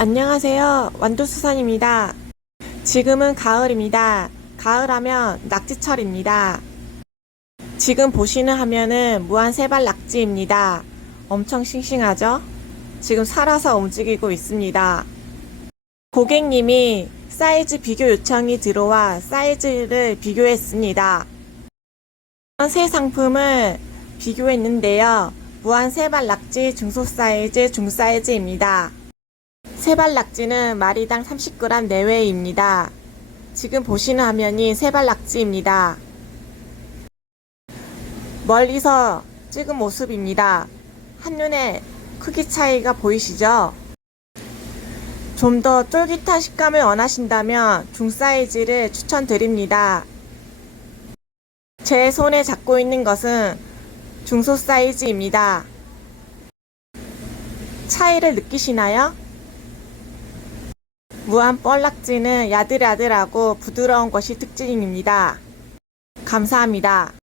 안녕하세요. 완도수산입니다. 지금은 가을입니다. 가을하면 낙지철입니다. 지금 보시는 화면은 무한 세발 낙지입니다. 엄청 싱싱하죠? 지금 살아서 움직이고 있습니다. 고객님이 사이즈 비교 요청이 들어와 사이즈를 비교했습니다. 세 상품을 비교했는데요. 무한 세발 낙지 중소 사이즈 중사이즈입니다. 세발 낙지는 마리당 30g 내외입니다. 지금 보시는 화면이 세발 낙지입니다. 멀리서 찍은 모습입니다. 한눈에 크기 차이가 보이시죠? 좀 더 쫄깃한 식감을 원하신다면 중사이즈를 추천드립니다. 제 손에 잡고 있는 것은 중소 사이즈입니다. 차이를 느끼시나요? 무한 뻘락지는 야들야들하고 부드러운 것이 특징입니다. 감사합니다.